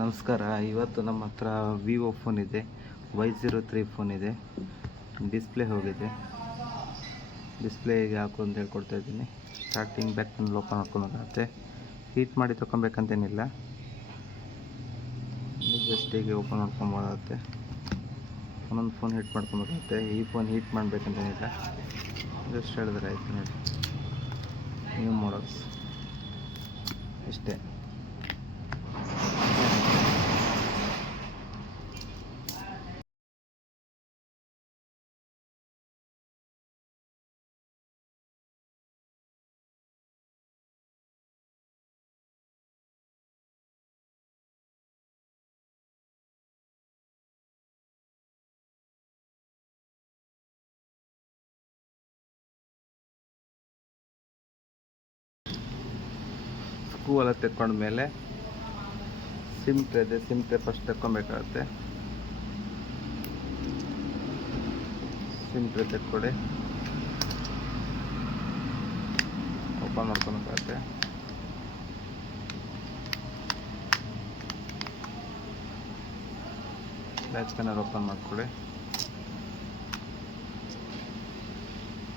ನಮಸ್ಕಾರ. ಇವತ್ತು ನಮ್ಮ ಹತ್ರ ವಿವೋ ಫೋನ್ ಇದೆ, Y03 ಫೋನ್ ಇದೆ. ಡಿಸ್ಪ್ಲೇ ಹೋಗಿದೆ. ಡಿಸ್ಪ್ಲೇಗೆ ಹಾಕು ಅಂತ ಹೇಳ್ಕೊಡ್ತಾ ಇದ್ದೀನಿ. ಸ್ಟಾರ್ಟಿಂಗ್ ಬ್ಯಾಕ್ ಪ್ಯಾನಲ್ ಓಪನ್ ಮಾಡ್ಕೊಬೇಕಾಗುತ್ತೆ. ಹೀಟ್ ಮಾಡಿ ತೊಗೊಬೇಕಂತೇನಿಲ್ಲ, ಜಸ್ಟ್ ಹೀಗೆ ಓಪನ್ ಮಾಡ್ಕೊಬೋದಾಗುತ್ತೆ. ಒಂದೊಂದು ಫೋನ್ ಹೀಟ್ ಮಾಡ್ಕೊಬೇಕಾಗುತ್ತೆ. ಈ ಫೋನ್ ಹೀಟ್ ಮಾಡಬೇಕಂತೇನಿಲ್ಲ, ಜಸ್ಟ್ ಹೇಳಿದ್ರೆ ಆಯಿತು. ನೋಡಿ, ನ್ಯೂ ಮಾಡಲ್ಸ್ ಇಷ್ಟೇ. ಸ್ಕ್ರೂ ಎಲ್ಲ ತೆಕ್ಕೊಂಡ್ಮೇಲೆ ಸಿಮ್ ಟ್ರೇ ಇದೆ, ಸಿಮ್ ಟ್ರೇ ಫಸ್ಟ್ ತೆಕ್ಕೊಬೇಕಾಗುತ್ತೆ. ಸಿಮ್ ಟ್ರೇ ತೆಕ್ಕೊಡಿ, ಓಪನ್ ಮಾಡ್ಕೊಬೇಕಾಗುತ್ತೆ. ಬ್ಯಾಕ್ ಪ್ಯಾನಲ್ ಓಪನ್ ಮಾಡ್ಕೊಳ್ಳಿ.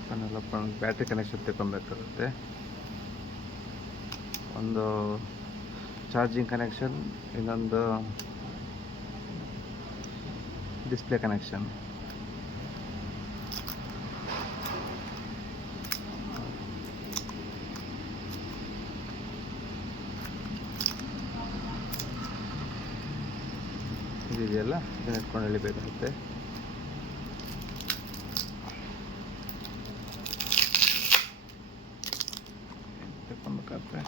ಪ್ಯಾನಲ್ ಓಪನ್, ಬ್ಯಾಟ್ರಿ ಕನೆಕ್ಷನ್ ತೆಕ್ಕೊಬೇಕಾಗುತ್ತೆ. ಒಂದು ಚಾರ್ಜಿಂಗ್ ಕನೆಕ್ಷನ್, ಇನ್ನೊಂದು ಡಿಸ್ಪ್ಲೇ ಕನೆಕ್ಷನ್. ಇದೆಯಲ್ಲ, ಇದನ್ನ ಇಟ್ಕೊಂಡು ಎಳಿಬೇಕಾಗುತ್ತೆ. ತೆಕ್ಕೊಬೇಕಾಗುತ್ತೆ.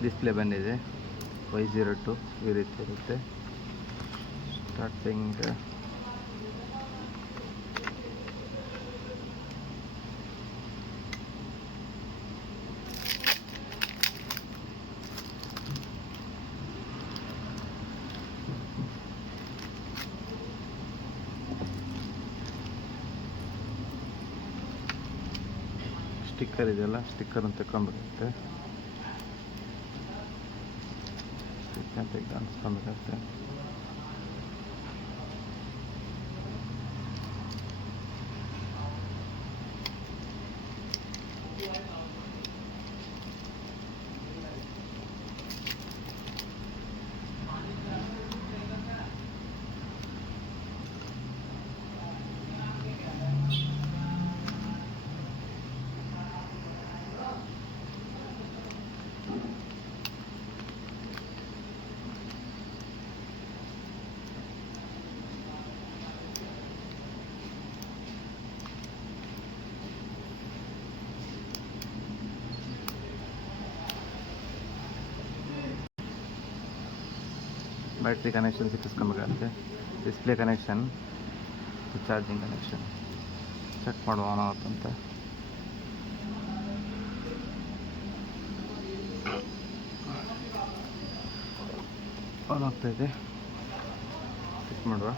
ಡಿಸ್ಪ್ಲೇ ಬಂದಿದೆ, Y02 ಈ ರೀತಿ ಇರುತ್ತೆ. ಸ್ಟಾರ್ಟಿಂಗ್ ಸ್ಟಿಕ್ಕರ್ ಇದೆಯಲ್ಲ, ಸ್ಟಿಕ್ಕರನ್ನು ತಗೊಂಡ್ಬರುತ್ತೆ. ಸ್ಟಿಕ್ಕರ್ ಅನ್ಸ್ಕೊಬೇಕಾಗುತ್ತೆ. ಬ್ಯಾಟ್ರಿ ಕನೆಕ್ಷನ್ ಸಿಕ್ಕಿಸ್ಕೊಬೇಕಾಗುತ್ತೆ. Display connection, charging connection check ಮಾಡುವ ಆನ್ ಆಗುತ್ತಂತೆ. ಆನ್ ಆಗ್ತಾಯಿದೆ, ಚೆಕ್ ಮಾಡುವ.